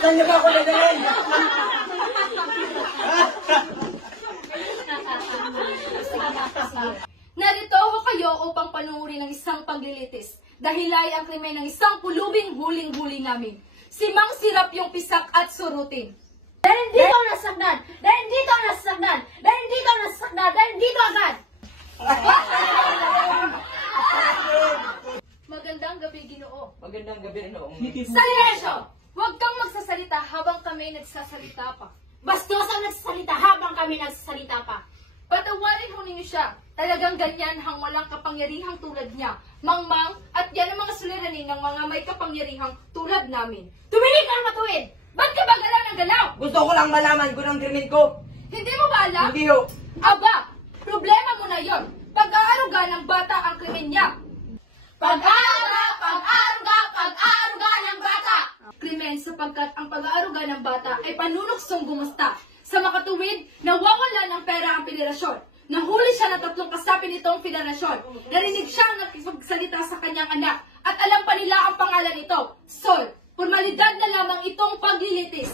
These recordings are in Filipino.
Saan niyo ba ako nadalhin? Narito ako kayo upang panuuri ng isang paglilitis. Dahilay ang krimen ng isang pulubing huling-huli namin. Si Mang Sirap yung pisak at surutin. Dahil dito ang nasakdan! Dahil dito ang nasakdan! Dahil dito ang nasakdan! Dahil dito agad! Magandang gabi, Ginoo. Magandang gabi rin noong. Silensyo! Huwag kang magsasalita habang kami nagsasalita pa. Bastos ang nagsasalita habang kami nagsasalita pa. Patawarin ho ninyo siya. Talagang ganyan hang walang kapangyarihang tulad niya. Mangmang at yan ang mga suliranin ng mga may kapangyarihang tulad namin. Tumili ka ng matuwid! Ba't ka ba galaw ng galaw? Gusto ko lang malaman kung ang krimen ko. Hindi mo ba alam? Hindi ho. Aba, problema mo na yon. Pag-aaruga ng bata ang krimen niya. Pag-aaruga! Pag-aaruga! Pag-aaruga ng bata! Krimen sapagkat ang pag-aaruga ng bata ay panunuksong gumusta. Sa makatuwid, nawawala ng pera ang federasyon. Nahuli siya ng 3 kasapi nitong federasyon. Narinig siya ang nakipagsalita sa kanyang anak. At alam pa nila ang pangalan nito, Sol. Formalidad na lamang itong paglilitis.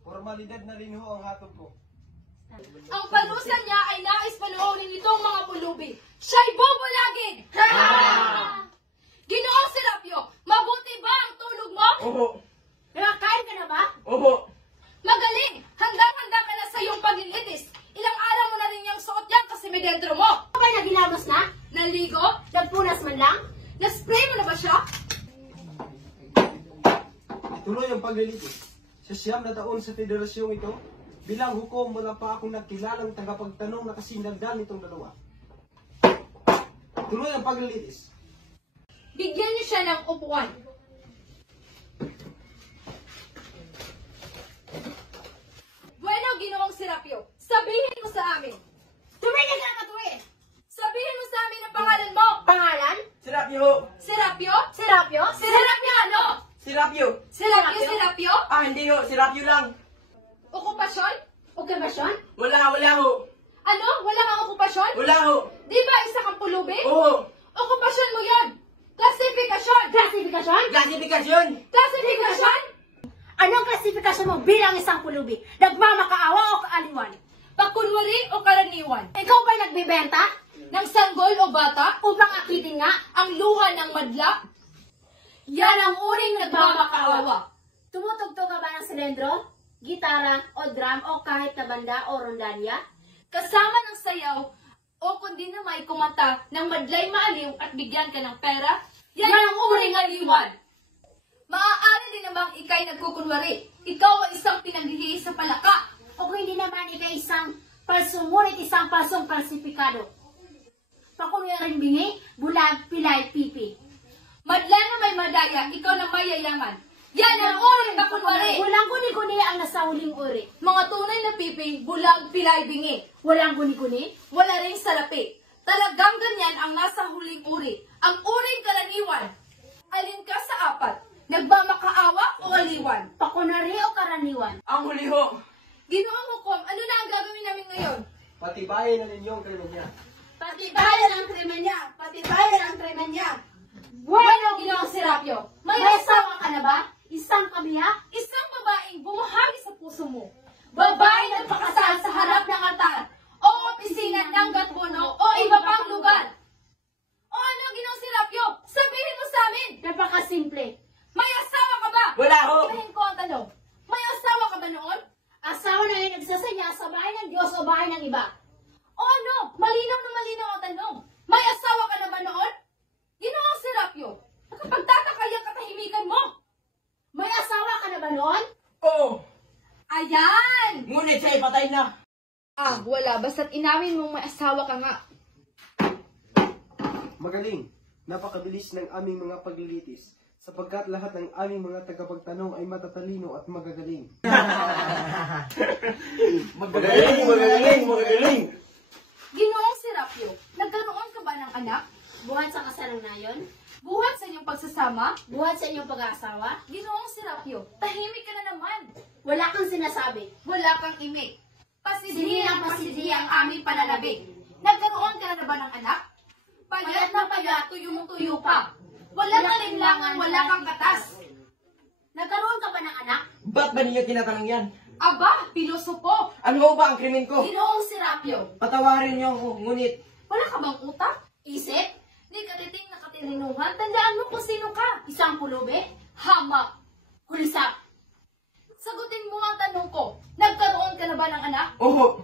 Formalidad na rin ho ang hatol ko. Ang parusa niya ay nais panoorin nitong mga pulubi. Siya'y bubulagin! Ginoong Serapio, mabuti ba ang tulog mo? Oho. Nakakain ka na ba? Oho. Magaling! Handang-handa ka na sa iyong paglilitis. Ilang araw mo na rin yung suot yan kasi may dentro mo. Ano ba nagilamos na? Naligo? Nagpunas man lang? Na-spray mo na ba siya? Tuloy ang paglilitis. Sa 9 na taon sa federasyong ito, bilang hukom wala pa akong nagkilalang tagapagtanong na kasinagdan nitong dalawa. Tuloy ang paglilitis. Bigyan niyo siya ng upuan. Bueno, Ginoong Serapio, sabihin mo sa amin. Tumili ka ng matuwid! Sabihin mo sa amin ang pangalan mo. Pangalan? Serapio ho. Serapio? Serapio? Serapio ano? Serapio. Serapio, Serapio? Ah, hindi ho. Serapio lang. Okupasyon? Okupasyon? Wala ho. Ano? Wala kang okupasyon? Wala ho. Di ba isa kang pulubi? Oo. Okupasyon mo yan. Klasifikasyon. Klasifikasyon? Klasifikasyon. Klasifikasyon? Anong klasifikasyon mo bilang isang pulubi? Nagmamakaawa o kaaliwan? Pakunwari o karaniwan? Ikaw ba'y nagbibenta? Ng sanggol o bata? Upang akitin nga? Ang luha ng madla? Yan ang uring nagmamakaawa. Tumutugtog ka ba ng silindro, gitara, o drum, o kahit na banda o rondalya? Kasama ng sayaw o kundi na may kumanta ng madlay maaliw at bigyan ka ng pera? Yan ang uring aliwan. Maaari din namang ikay nagkukunwari. Ikaw ay isang pinaghihi sa palaka. O kung hindi naman ikaw isang palsong, ngunit isang palsong falsifikado. Pakunwaring bingi, bulag, pilay, pipi. Madla na may madaya, ikaw na may yayaman. Yan ang uring na kunwari. Walang guni-guni ang nasa huling uri. Mga tunay na pipi, bulag, pilay, bingi. Walang guni-guni. Wala ring salapi. Talagang ganyan ang nasa huling uri. Ang uring karaniwan. Alin ka sa apat? Nagmamakaawa o aliwan? Pakunwari o karaniwan. Ang huli ho. Ginoong hukom, ano na ang gagawin namin ngayon? Patibayin na ninyo ang krimen niya. Patibayan ang krimen niya! Patibayan ang krimen niya! Bueno, Ginoong Serapio, may asawa ka na ba? Isang kabiyak? Isang babaeng bumahagi sa puso mo. Babae nagpakasal sa harap ng altar o opisina ng Gatbono o iba pang lugar. O ano, Ginoong Serapio? Sabihin mo sa amin! Napakasimple. May asawa ka ba? Wala ho. Sabihin ko ang tanong. May asawa ka ba noon? Asawa na yun nagsasaya sa bahay ng Diyos o bahay ng iba. O ano? Malinaw na malinaw ang tanong. May asawa ka na ba noon? Ginoong Serapio, nakapagtataka yung katahimikan mo. May asawa ka na ba noon? Oo. Ayan! Ngunit siya'y patay na. Ah, wala. Basta't inamin mong may asawa ka nga. Magaling. Napakabilis ng aming mga paglilitis. Sapagkat lahat ng aming mga tagapagtanong ay matatalino at magagaling. Magaling. Ginoong Serapio, nagkaroon ka ba ng anak? Buhat sa kasalang nayon? Buhat sa inyong pagsasama? Buhat sa inyong pag-aasawa? Ginoong Serapio, tahimik ka na naman. Wala kang sinasabi. Wala kang imik. Pasidi ang Pasidi ang aming pananabik. Nagkaroon ka na ba ng anak? Payat na payat kaya tuyo mo tuyo pa? Walang alinlangan, wala kang katas. Nagkaroon ka ba ng anak? Ba't ba ninyo tinatanong yan? Aba, pilosopo. Ano ba ang krimen ko? Ginoong Serapio. Patawarin niyo ako, ngunit Wala ka bang utak? Isip? Di katiting na katirinuhan. Tandaan mo kung sino ka. Isang pulubi? Hamak. Kulisap? Sagutin mo ang tanong ko. Nagkaroon ka na ba ng anak? oho,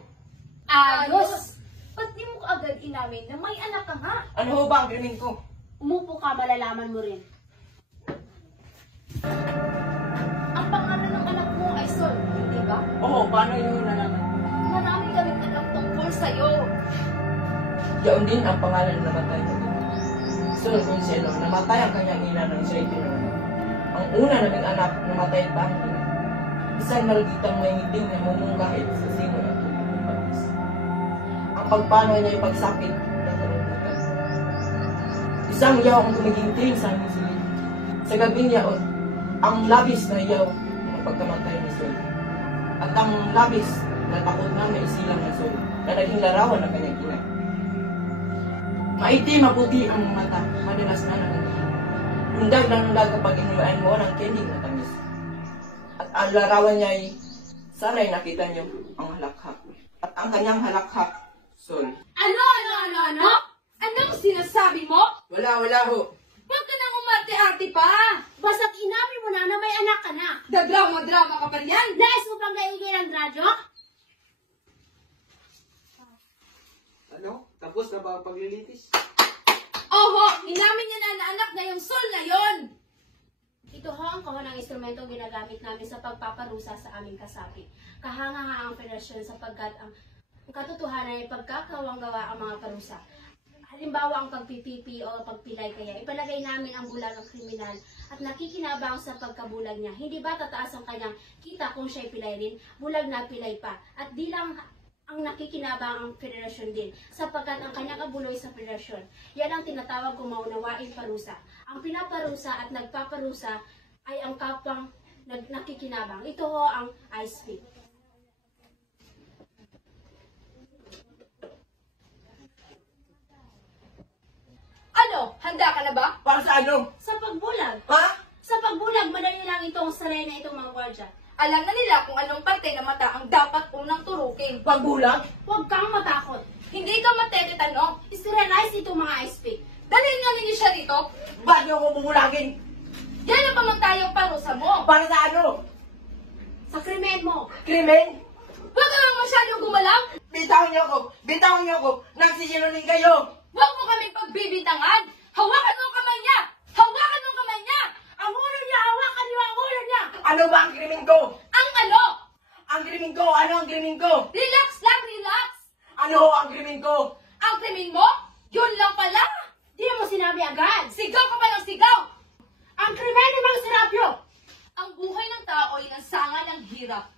Ayos. Ba't di mo agad inamin na may anak ka nga? ano ba ang krimen ko? Umupo ka, malalaman mo rin. Ang pangalan ng anak mo ay Sol, hindi ba? Oho, paano yun nalaman? Marami kaming alam tungkol sa'yo. Yaon din ang pangalan ng namatay ko. Sol Consuelo, namatay ang kanyang ina ng siya'y pinanganak. Ang una naming anak, namatay pa ang ina. Isang malagitang may ngiting na mumungkahit sa simoy at tubig. Ang pagpano niya ay pagsakit ng kalungkutan. Isang yaw ang tumiginting sa aming silid. Sa gabing yaon, ang labis na yaw ng pagkamatay ni Sol. At ang labis na takot na may isilang ng Sol na naging larawan ng kanyang ina. Maitim, maputi ang mata, madalas na nanganginig. Lundag na lundag kapag inulaan mo ng kending na tamis. At ang larawan niya ay, saray nakita niyo ang halakhak. At ang kanyang halakhak, Sol. Ano? Anong sinasabi mo? Wala ho. Huwag ka nang umarte-arte pa. Basta't inamin mo na may anak ka na. Dadrama-drama ka pa riyan. Nais mo pang gaigil ang radyo? Ano? Tapos na ba ang paglilitis? Oho, inamin niya na anak na yung Sol na yon. Ito ho ang kahon ng instrumentong ginagamit namin sa pagpaparusa sa aming kasapi. Kahanga-hanga ang federasyon sapagkat ang katotohanan ay pagkakawang-gawa ang mga parusa. Halimbawa ang pagpipipi o pagpilay kaya ipalagay namin ang bulag ng kriminal at nakikinabang sa pagkabulag niya. Hindi ba tataas ang kanyang kita kung siya'y pilay rin? Bulag na pilay pa. At di lang ang nakikinabang ang federasyon din sapagkat ang kanyang kabuloy sa federasyon. Yan ang tinatawag kong maunawaing parusa. Ang pinaparusa at nagpaparusa ay ang kapwang nakikinabang. Ito ho ang ice pick. Ano? Handa ka na ba? Para sa ano? Sa pagbulag. Ha? Sa pagbulag, madali lang itong sanay na itong mga gwardya. Alam na nila kung anong parte ng mata ang dapat unang turukin. Pagbulag? Huwag kang matakot. Hindi ka matetetanong. Sterilize itong mga ice pick. Dalhin nga ninyo siya dito. Ba't niyo ako bubulagin? Yan ang pamantayang parusa mo. Para sa ano? Sa krimen mo. Krimen? Huwag ka lang masyadong gumalaw. Bitawan niyo ako! Bitawan niyo ako! Nagsisinungaling kayo! Huwag mo kaming pagbibitangan. Hawakan mo ang kamay niya. Hawakan mo ang kamay niya. Ang ulo niya! Hawakan niyo ang ulo niya! Ano ba ang krimen ko? Ang ano? Ang krimen ko? Ano ang krimen ko? Relax lang, relax. Ano ang krimen ko? Ang krimen mo? Yun lang pala. Di mo sinabi agad. Sigaw ka pa ng sigaw. Ang krimen ni Mang Serapio! Ang buhay ng tao ay nasangan ng hirap.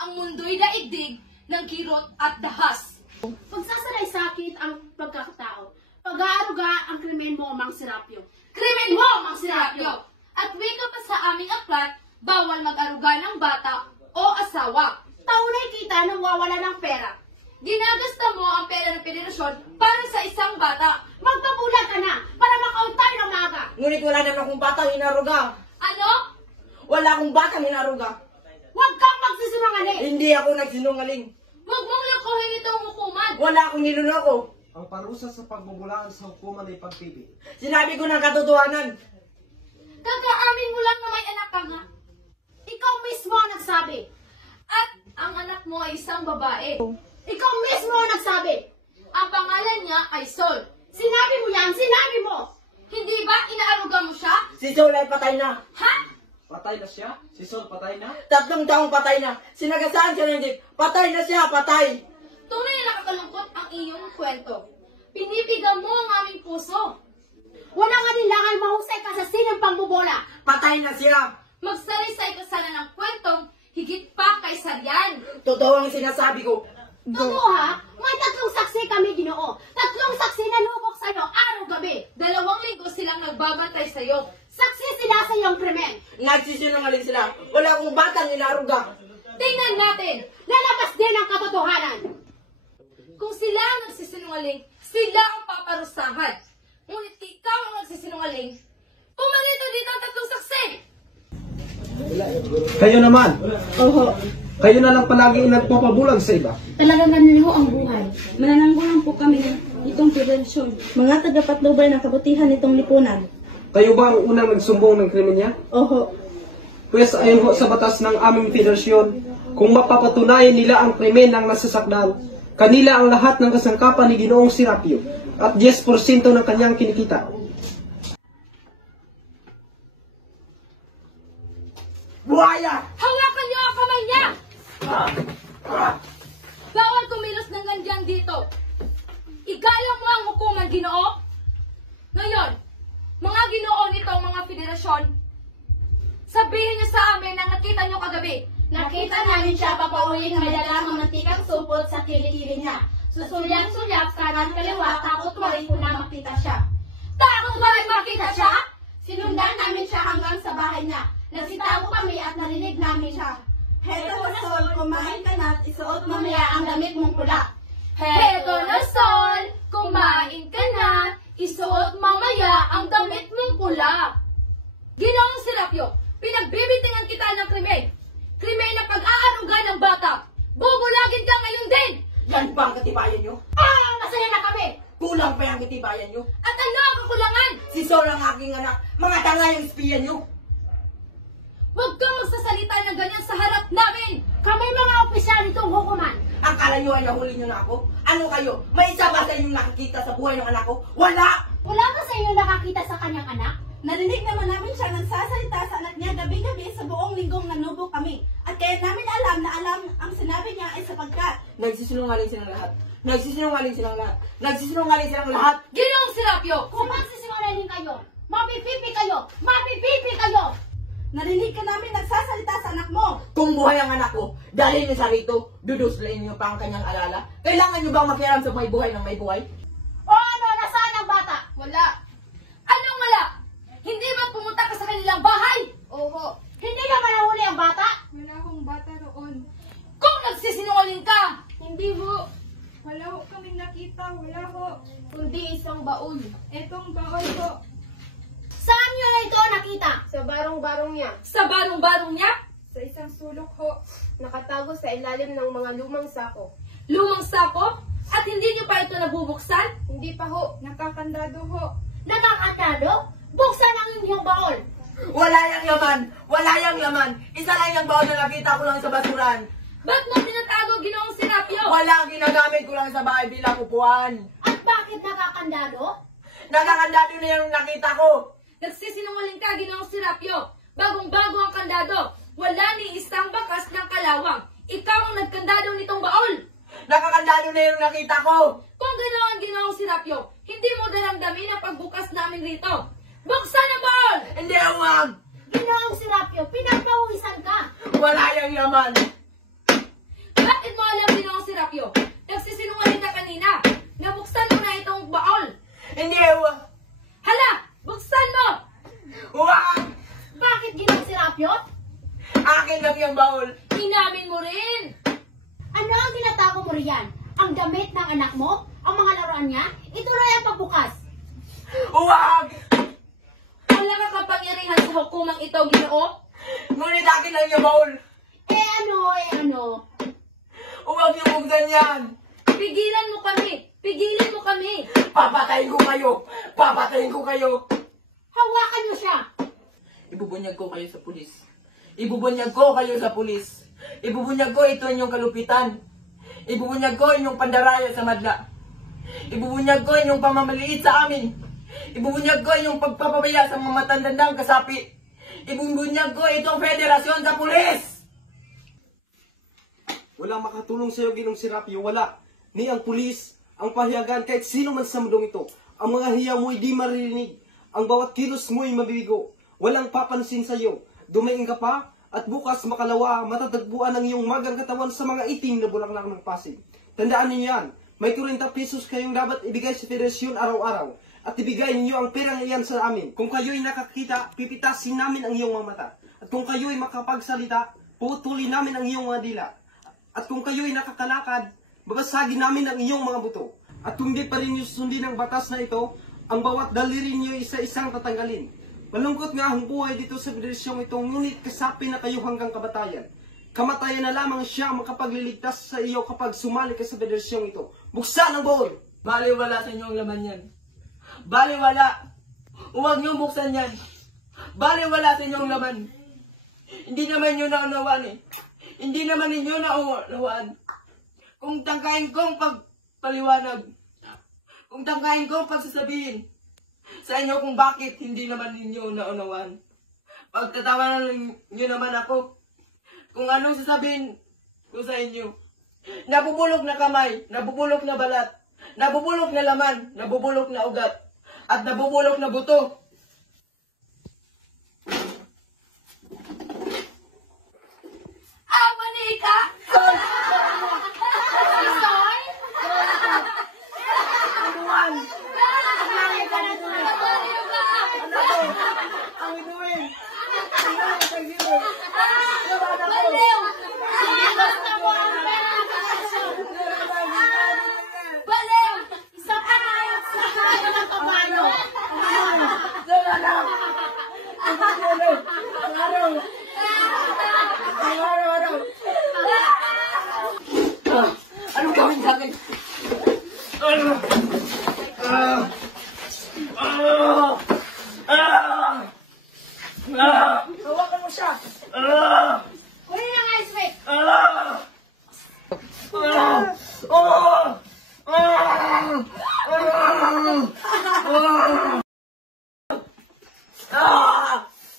Ang mundo'y daigdig ng kirot at dahas. Pagsasalay sakit ang pagkakatao. Pag-aaruga ang krimen mo, Mang Serapio. Krimen mo, Mang Serapio! At wika pa sa aming aklat, bawal mag-aruga ng bata o asawa. Taunay kita nang wawala ng pera. Ginagasta mo ang pera ng federasyon para sa isang bata. Magpabulag ka na para makaon tayo ng maaga. Ngunit wala naman akong batang inaruga. Ano? Wala akong batang inaruga. Huwag kang magsisinungaling. Hindi ako nagsinungaling. Huwag mong lokohin itong hukuman. Wala akong nilunoko. Ang parusa sa pagbubulaan sa hukuman ay pagpipi. Sinabi ko ng katotohanan. Kakaamin mo lang na may anak ka nga. Ikaw mismo ang nagsabi. At ang anak mo ay isang babae. Ikaw mismo ang nagsabi. Ang pangalan niya ay Sol. Sinabi mo yan, sinabi mo. Hindi ba inaaruga mo siya? Si Sol ay patay na. Ha? Patay na siya? Si Sol patay na? 3 taong patay na. Sinagasaan siya ng jeep. Patay na siya, patay. Tunay na nakakalungkot ang iyong kwento. Pinipiga mo ang aming puso. Walang anilangan mahusay ka sa sinang pangbubola. Patay na siya. Magsarisay ka sana ng kwentong higit pa kay Saryan. Totoo ang sinasabi ko. Totoo ha? May 3 saksi kami, Ginoo. 3 saksi na lubok sa'yo araw-gabi. 2 linggo silang nagbabantay sa'yo. Saksi sila sa iyong krimen. Nagsisinungaling sila. Wala akong batang inaruga. Tingnan natin. Lalabas din ang katotohanan. Kung sila ang nagsisinungaling, sila ang paparusahan. Ngunit nagsisinungaling? Pumalito dito ang tatlong saksi! Kayo naman. Oho, Kayo na lang palagi nagpapabulag sa iba. talagang ganun ho ang buhay. Manananggulan po kami ng itong federasyon. Mga tagapatnubay ng kabutihan nitong lipunan. Kayo ba ang unang nagsumbong ng krimen niya? Oho, Pues ayon ho sa batas ng aming federasyon, kung mapapatunayan nila ang krimen ng nasasakdal, kanila ang lahat ng kasangkapan ni Ginoong Serapio at 10% ng kanyang kinikita. Buhaya! Hawakan niyo ang kamay niya! Bawal kumilos ng ganyan dito. Igalang mo ang hukuman, Ginoo. Ngayon, mga Ginoo nitong mga federasyon, sabihin niyo sa amin na nakita niyo kagabi. Nakita namin siya papauling may dalang mantikang supot sa kilikili niya. Susulyap-sulyap kanan kaliwa, takot marin ko na makita siya. Takot ba rin makita siya? Sinundan namin siya hanggang sa bahay niya. Nagsitago kami at narinig namin siya. Heto na sol, kumain ka na at isuot mamaya ang damit mong pula. Heto na, Sol, kumain ka na, isuot mamaya ang damit mong pula. Ginoong Serapio, pinagbibitingan kita ng krimen. Krimen na pag-aaruga ng bata. Bubulagin ka ngayon din. Yan ba ang katibayan nyo? Masaya na kami. Kulang pa yung katibayan nyo? At ano ang kakulangan? Si Sol ang aking anak. Mga tanga yung espiya nyo. Huwag kang magsasalita ng ganyan sa harap namin. Kami mga opisyal nitong hukuman. Ang kalayuan na huli nyo na ako? Ano kayo? May isa ba sa inyong nakikita sa buhay ng anak ko? Wala! Wala ba sa inyo nakakita sa kanyang anak? narinig naman namin siya nagsasalita sa anak niya gabi-gabi sa buong linggong nanubo kami. At kaya namin alam na ang sinabi niya ay sapagkat Nagsisinungaling silang lahat. Nagsisinungaling silang lahat. Nagsisinungaling silang lahat. Ginoong Serapio, Kung magsisinungaling kayo, mapipipi kayo! Mapipipi kayo! narinig ka namin nagsasalita sa anak mo. Kung buhay ang anak ko, dalhin niyo sa rito, duduslain niyo pa ang kanyang alala. Kailangan niyo bang makialam sa may buhay ng may buhay? O ano, nasaan ang bata? wala. Anong wala? Hindi ba pumunta ka sa kanilang bahay? Oho. Hindi naman nahuli ang bata? Wala akong bata roon. Kung nagsisinungaling ka, Hindi ho. Wala ho kaming nakita. Wala ho. Kundi isang baon. Etong baon ko. Saan nyo na ito nakita? Sa barong-barong niya. sa barong-barong niya, Sa isang sulok ho. Nakatago sa ilalim ng mga lumang sako. lumang sako, at hindi niyo pa ito nabubuksan? Hindi pa ho. Nakakandado ho. Nakakatado? Buksan ang inyong baon. Wala yang laman! Wala yang laman! Isa lang yung baon na nakita ko lang sa basuran. Ba't mo tinatago, Ginoong Serapio? Wala, ginagamit ko lang sa bahay bilang upuan. At bakit nakakandado? Nakakandado na yung nakita ko. Nagsisinungaling ka, Ginoong Serapio. Bagong-bago ang kandado. Wala ni isang bakas ng kalawang. Ikaw ang nagkandado nitong baol. Nakakandado na yung nakita ko. Kung gano'n ang Ginoong Serapio, hindi mo daramdamin ang pagbukas namin rito. Buksan ang baol! Hindi, huwag! Ginoong Serapio, pinagpawisan ka. Wala yung laman. Bakit mo alam, Ginoong Serapio? Nagsisinungaling ka kanina. Nabuksan mo na itong baol. Hindi, huwag! Hala! Buksan mo! Huwag! Bakit Ginoong Serapio? Akin lang yung baul. Inamin mo rin! Ano ang tinatago mo riyan? Ang damit ng anak mo? Ang mga laruan niya? Ituloy ang pagbukas. Huwag! Wala ka kapangyarihan sa hukumang ito, Ginoo. Ngunit akin lang yung baul. ano? Huwag yung buksan yan. Pigilan mo kami! Pigilan mo kami! Papatayin ko kayo. Papatayin ko kayo. Hawakan mo siya. Ibubunyag ko kayo sa pulis. Ibubunyag ko kayo sa pulis. Ibubunyag ko ito inyong kalupitan. Ibubunyag ko inyong pandaraya sa madla. Ibubunyag ko inyong pamamaliit sa amin. Ibubunyag ko inyong pagpapabaya sa mga matandandang kasapi. Ibubunyag ko itong federasyon sa pulis. Walang makatulong sa iyo, Ginong Serapio, wala. Ni ang pulis, ang pahiyagan, kahit sino man sa mundong ito. Ang mga hiyaw mo'y di maririnig. Ang bawat kilos mo'y mabibigo. Walang papansin sa iyo. Dumaing ka pa, at bukas makalawa, matatagpuan ang iyong magang katawan sa mga itim na bulaklak ng Pasig. Tandaan ninyo yan, may 40 pesos kayong dapat ibigay sa federasyon araw-araw. At ibigay ninyo ang perang iyan sa amin. Kung kayo'y nakakita, pipitasin namin ang iyong mga mata. At kung kayo'y makapagsalita, putulin namin ang iyong mga dila. At kung kayo'y nakakalakad, babasagin namin ang iyong mga buto. At kung di pa rin sundin ang batas na ito, Ang bawat daliri niyo isa-isang tatanggalin. Malungkot nga ang buhay dito sa federasyong ito, ngunit kasapi na kayo hanggang kamatayan. Kamatayan na lamang siya ang makapagliligtas sa iyo kapag sumali ka sa federasyong ito. Buksan ang bowl! Baliwala sa inyo ang laman yan. Baliwala! Huwag niyong buksan yan. Baliwala sa inyong laman. Hindi naman nyo naunawaan eh. Hindi naman ninyo naunawaan. Kung tangkain kong pagpaliwanag, kung tangkain kong pagsasabihin sa inyo kung bakit hindi naman ninyo naunawaan. Pagtatawanan nyo naman ako kung anong sasabihin ko sa inyo. Nabubulok na kamay, nabubulok na balat, nabubulok na laman, nabubulok na ugat, at nabubulok na buto. Manika! Anong gawin sa akin? Hawakan mo siya! Kunin ang ice pick!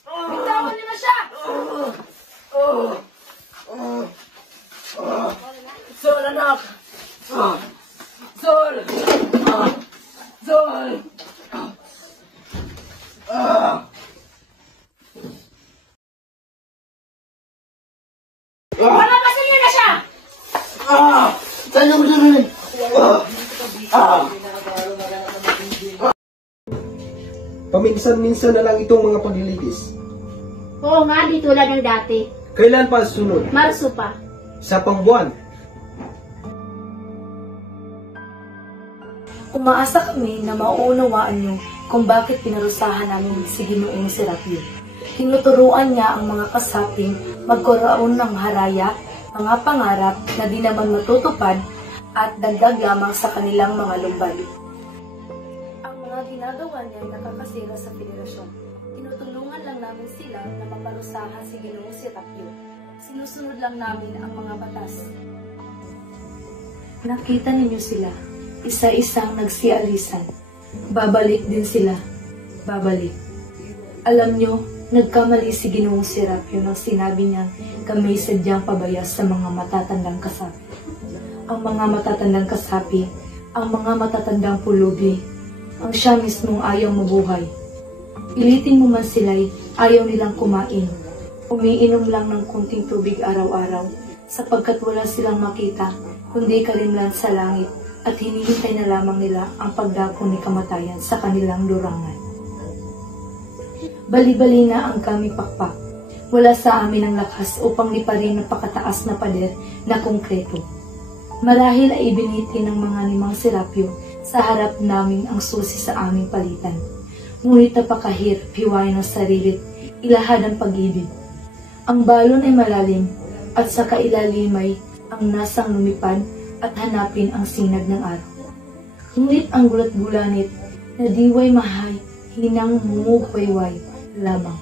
Bitawan niyo na siya! Sol, anak! Sol! Sol! Palabasin niyo na siya! Paminsan-minsan na lang itong mga paglilitis. Oo nga, di tulad ng dati. Kailan pa sunod? Marso pa. Sa pangbuwan. Umaasa kami na mauunawaan niyo kung bakit pinarusahan namin si Ginoong Serapio. Tinuturuan niya ang mga kasaping magkaroon ng haraya, mga pangarap na di naman matutupad at dagdag lamang sa kanilang mga lumbali. Ang mga ginagawa niya ay nakakasira sa federasyon. Tinutulungan lang namin sila na maparusahan si Ginoong Serapio. Sinusunod lang namin ang mga batas. Nakita ninyo sila, isa-isang nagsialisan. Babalik din sila, babalik. Alam nyo, nagkamali si Ginoong Serapio nang sinabi niya kami sadyang pabayas sa mga matatandang kasapi. Ang mga matatandang kasapi, ang mga matatandang pulubi, ang siya mismong ayaw mabuhay. Pilitin mo man sila'y ayaw nilang kumain. Umiinom lang ng kunting tubig araw-araw sapagkat wala silang makita kundi karimlan sa langit at hinihintay na lamang nila ang pagdako ni kamatayan sa kanilang lurangan. Bali-bali na ang kami pakpak. Wala sa amin ang lakas upang liparin ang pakataas na pader na konkreto. Marahil ay ibiniti ng mga nimang Serapio sa harap namin ang susi sa aming palitan. Ngunit napakahirap hiwain ang sarili, ilahad ang pag-ibig. Ang balon ay malalim at sa kailalimay ang nasang lumipad at hanapin ang sinag ng araw. Ngunit ang gulat-gulanit na diway mahay, hinang mumuwayway lamang.